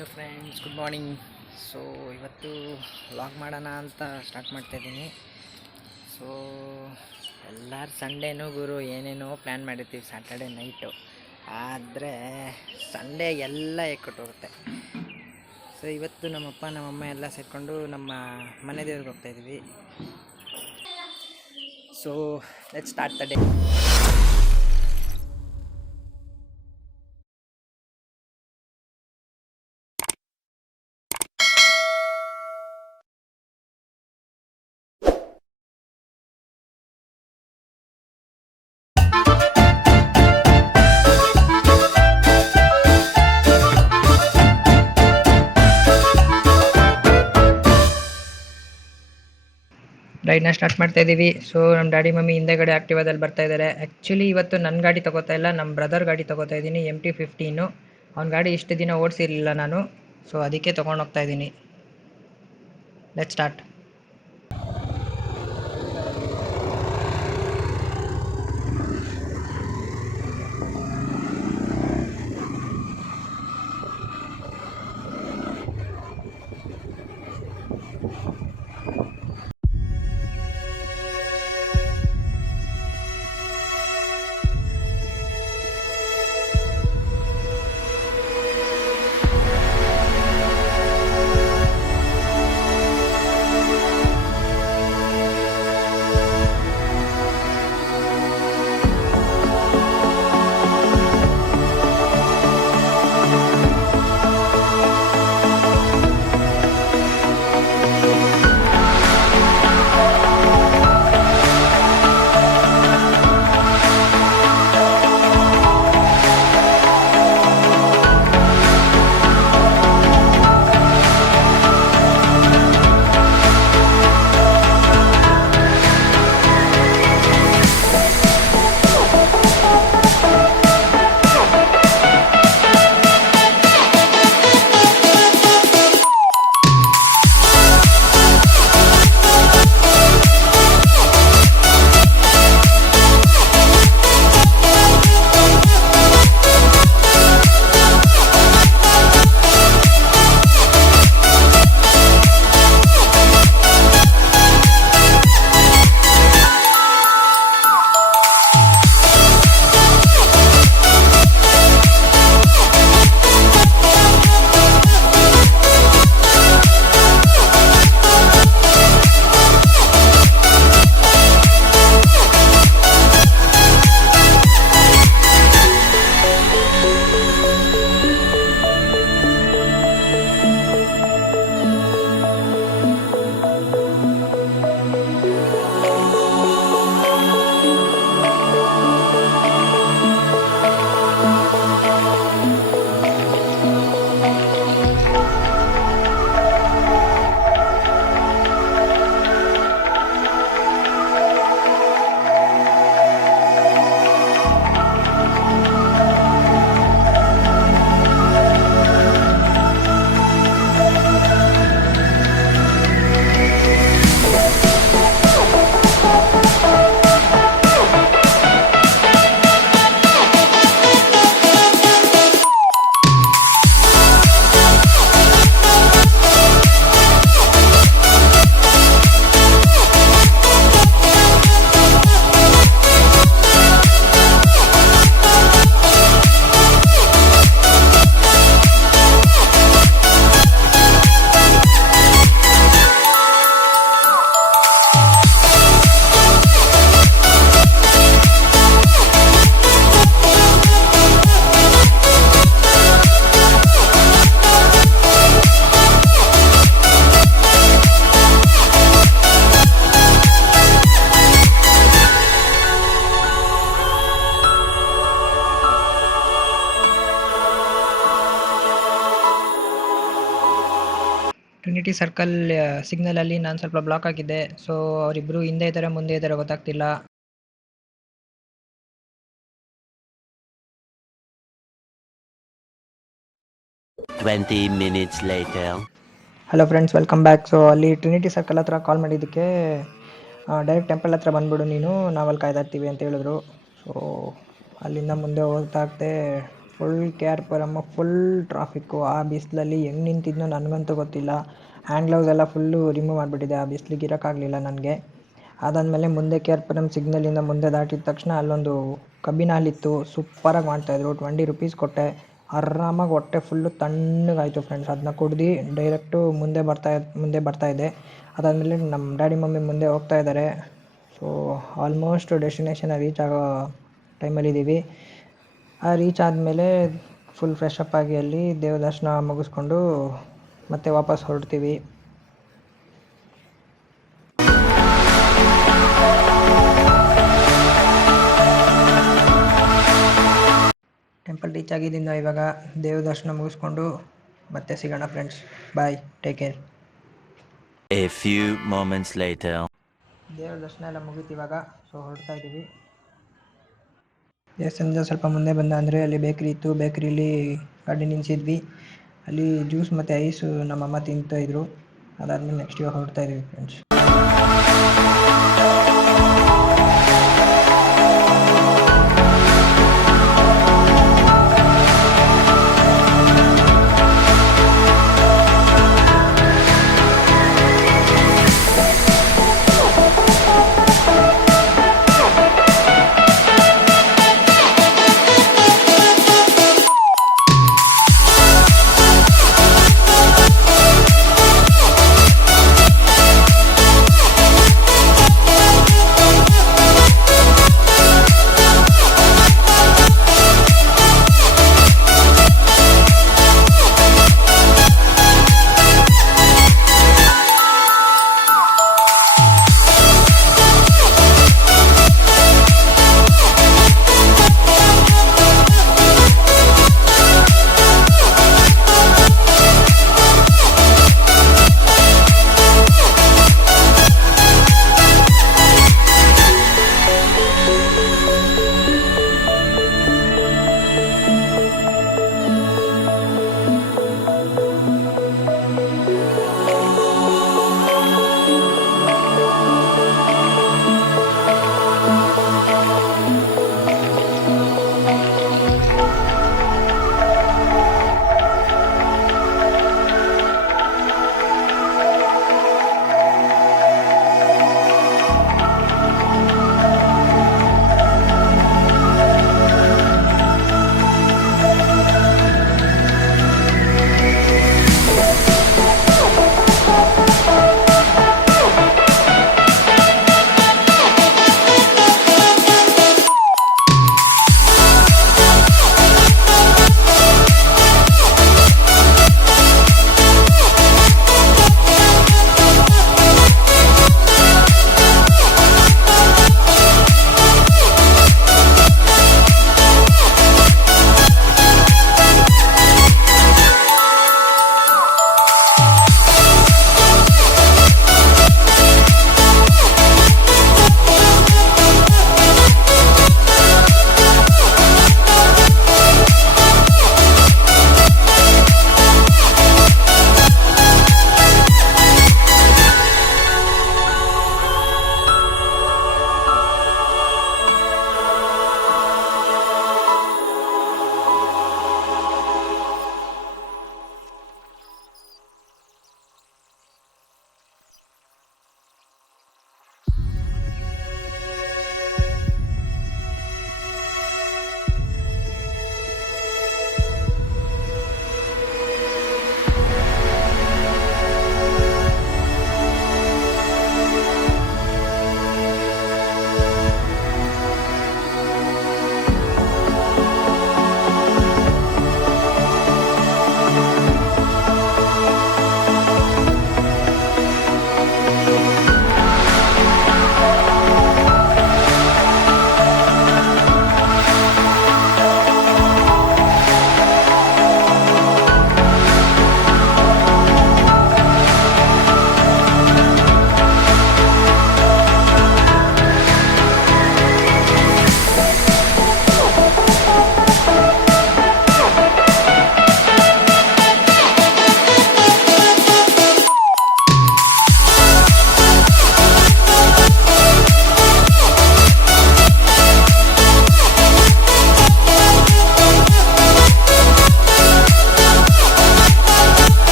Hello friends, good morning. So ಇವತ್ತು vlog ಮಾಡೋಣ ಅಂತ ಸ್ಟಾರ್ಟ್ ಮಾಡ್ತಾಯಿದ್ದೀನಿ. ಸೊ ಎಲ್ಲರೂ ಸಂಡೇನೂ ಗುರು ಏನೇನೋ ಪ್ಲ್ಯಾನ್ ಮಾಡಿರ್ತೀವಿ ಸ್ಯಾಟರ್ಡೆ ನೈಟು, ಆದರೆ ಸಂಡೇ ಎಲ್ಲ ಹೋಗುತ್ತೆ. ಸೊ ಇವತ್ತು ನಮ್ಮಪ್ಪ ನಮ್ಮಮ್ಮ ಎಲ್ಲ ಸೇರಿಕೊಂಡು ನಮ್ಮ ಮನೆ ದೇವ್ರಿಗೆ ಹೋಗ್ತಾಯಿದ್ವಿ. So let's start the day. ರೈಡ್ನ ಸ್ಟಾರ್ಟ್ ಮಾಡ್ತಾ ಇದ್ದೀವಿ. ಸೊ ನಮ್ಮ ಡ್ಯಾಡಿ ಮಮ್ಮಿ ಹಿಂದೆಗಡೆ ಆ್ಯಕ್ಟಿವಾದಲ್ಲಿ ಬರ್ತಾ ಇದ್ದಾರೆ. ಆ್ಯಕ್ಚುಲಿ ಇವತ್ತು ನನ್ನ ಗಾಡಿ ತೊಗೋತಾ ಇಲ್ಲ, ನಮ್ಮ ಬ್ರದರ್ ಗಾಡಿ ತೊಗೋತಾ ಇದ್ದೀನಿ, MT-15. ಅವ್ನ ಗಾಡಿ ಇಷ್ಟು ದಿನ ಓಡಿಸಿರಲಿಲ್ಲ ನಾನು, ಸೊ ಅದಕ್ಕೆ ತೊಗೊಂಡು ಹೋಗ್ತಾ ಇದ್ದೀನಿ. Let's start. ಟ್ರಿನಿಟಿ ಸರ್ಕಲ್ ಸಿಗ್ನಲಲ್ಲಿ ನಾನು ಸ್ವಲ್ಪ ಬ್ಲಾಕ್ ಆಗಿದ್ದೆ. ಸೊ ಅವರಿಬ್ಬರು ಹಿಂದೆ ಇದ್ದಾರೆ ಮುಂದೆ ಇದ್ದಾರೆ ಗೊತ್ತಾಗ್ತಿಲ್ಲ. Hello friends, welcome back. So ಅಲ್ಲಿ ಟ್ರಿನಿಟಿ ಸರ್ಕಲ್ ಹತ್ರ ಕಾಲ್ ಮಾಡಿದ್ದಕ್ಕೆ ಡೈರೆಕ್ಟ್ ಟೆಂಪಲ್ ಹತ್ರ ಬಂದ್ಬಿಡು ನೀನು, ನಾವಲ್ಲಿ ಕಾಯ್ತಾ ಇರ್ತೀವಿ ಅಂತ ಹೇಳಿದ್ರು. ಸೊ ಅಲ್ಲಿಂದ ಮುಂದೆ ಹೋಗ್ತಾ full K R Puram full traffic. ಆ ಬಿಸಿಲಲ್ಲಿ ಹೆಂಗೆ ನಿಂತಿದ್ನೋ ನನಗಂತೂ ಗೊತ್ತಿಲ್ಲ. ಹ್ಯಾಂಡ್ ಗ್ಲೌಸ್ ಎಲ್ಲ ಫುಲ್ಲು ರಿಮೂವ್ ಮಾಡಿಬಿಟ್ಟಿದೆ, ಆ ಬಿಸಿಲಿಗೆ ಇರೋಕ್ಕಾಗಲಿಲ್ಲ ನನಗೆ. ಅದಾದಮೇಲೆ ಮುಂದೆ ಕೆ ಆರ್ ಪುರಂ ಸಿಗ್ನಲಿಂದ ಮುಂದೆ ದಾಟಿದ ತಕ್ಷಣ ಅಲ್ಲೊಂದು ಕಬ್ಬಿನ ಹಾಲಿತ್ತು, ಸೂಪರಾಗಿ ಮಾಡ್ತಾಯಿದ್ರು. 20 ರೂಪೀಸ್ ಕೊಟ್ಟೆ, ಆರಾಮಾಗಿ ಹೊಟ್ಟೆ ಫುಲ್ಲು ತಣ್ಣಗಾಯಿತು ಫ್ರೆಂಡ್ಸ್. ಅದನ್ನ ಕುಡ್ದು ಡೈರೆಕ್ಟು ಮುಂದೆ ಬರ್ತಾಯಿದ್ದೆ. ಅದಾದಮೇಲೆ ನಮ್ಮ ಡ್ಯಾಡಿ ಮಮ್ಮಿ ಮುಂದೆ ಹೋಗ್ತಾ ಇದ್ದಾರೆ. ಸೊ ಆಲ್ಮೋಸ್ಟ್ ಡೆಸ್ಟಿನೇಷನ್ ರೀಚ್ ಆಗೋ ಟೈಮಲ್ಲಿದ್ದೀವಿ. ರೀಚ್ ಆದಮೇಲೆ ಫುಲ್ ಫ್ರೆಶ್ ಅಪ್ ಆಗಿ ಅಲ್ಲಿ ದೇವ ದರ್ಶನ ಮುಗಿಸ್ಕೊಂಡು ಮತ್ತೆ ವಾಪಸ್ ಹೊರಡ್ತೀವಿ. ಟೆಂಪಲ್ ರೀಚ್ ಆಗಿದ್ದರಿಂದ ಇವಾಗ ದೇವ ದರ್ಶನ ಮುಗಿಸ್ಕೊಂಡು ಮತ್ತೆ ಸಿಗೋಣ friends. Bye, take care. A few moments later. ದೇವ್ರ ದರ್ಶನ ಎಲ್ಲ ಮುಗೀತು ಇವಾಗ. ಸೊ ಹೊರಡ್ತಾ ಇದ್ದೀವಿ. ದೇವಸ್ಥಾನದಿಂದ ಸ್ವಲ್ಪ ಮುಂದೆ ಬಂದ ಅಂದರೆ ಅಲ್ಲಿ ಬೇಕ್ರಿ ಇತ್ತು. ಬೇಕ್ರಿಲಿ ಗಾಡಿ ನಿಲ್ಲಿಸಿದ್ವಿ. ಅಲ್ಲಿ ಜ್ಯೂಸ್ ಮತ್ತು ಐಸು ನಮ್ಮಮ್ಮ ತಿಂತಾಯಿದ್ರು. ಅದಾದಮೇಲೆ ನೆಕ್ಸ್ಟ್ ಇವಾಗ ಹೊರಡ್ತಾ ಇದ್ದೀವಿ ಫ್ರೆಂಡ್ಸ್.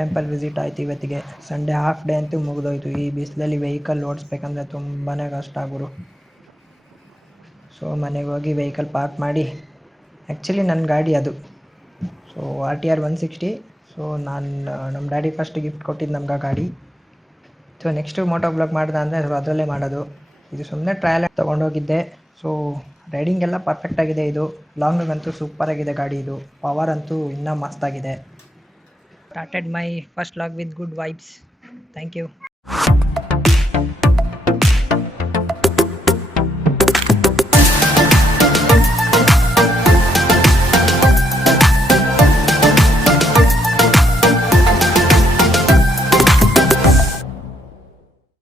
ಟೆಂಪಲ್ ವಿಸಿಟ್ ಆಯಿತು ಇವತ್ತಿಗೆ. ಸಂಡೇ ಹಾಫ್ ಡೇ ಅಂತೂ ಮುಗಿದೋಯ್ತು. ಈ ಬಿಸಿಲಲ್ಲಿ ವೆಹಿಕಲ್ ಓಡಿಸ್ಬೇಕಂದ್ರೆ ತುಂಬಾ ಕಷ್ಟ ಗುರು. ಸೊ ಮನೆಗೆ ಹೋಗಿ ವೆಹಿಕಲ್ ಪಾರ್ಕ್ ಮಾಡಿ, ಆ್ಯಕ್ಚುಲಿ ನನ್ನ ಗಾಡಿ ಅದು. So RTR 160. ಸೊ ನಾನು ನಮ್ಮ ಡ್ಯಾಡಿ ಫಸ್ಟ್ ಗಿಫ್ಟ್ ಕೊಟ್ಟಿದ್ದು ನಮ್ಗೆ ಆ ಗಾಡಿ. ಸೊ ನೆಕ್ಸ್ಟು ಮೋಟೋ ಬ್ಲಾಗ್ ಮಾಡ್ದೆ ಅಂದರೆ ಅದರಲ್ಲೇ ಮಾಡೋದು. ಇದು ಸುಮ್ಮನೆ ಟ್ರಯಲ್ ತೊಗೊಂಡೋಗಿದ್ದೆ. ಸೊ ರೈಡಿಂಗ್ ಎಲ್ಲ ಪರ್ಫೆಕ್ಟಾಗಿದೆ. ಇದು ಲಾಂಗಿಗಂತೂ ಸೂಪರಾಗಿದೆ ಗಾಡಿ. ಇದು ಪವರ್ ಅಂತೂ ಇನ್ನೂ ಮಸ್ತಾಗಿದೆ. Started my first vlog with good vibes. Thank you.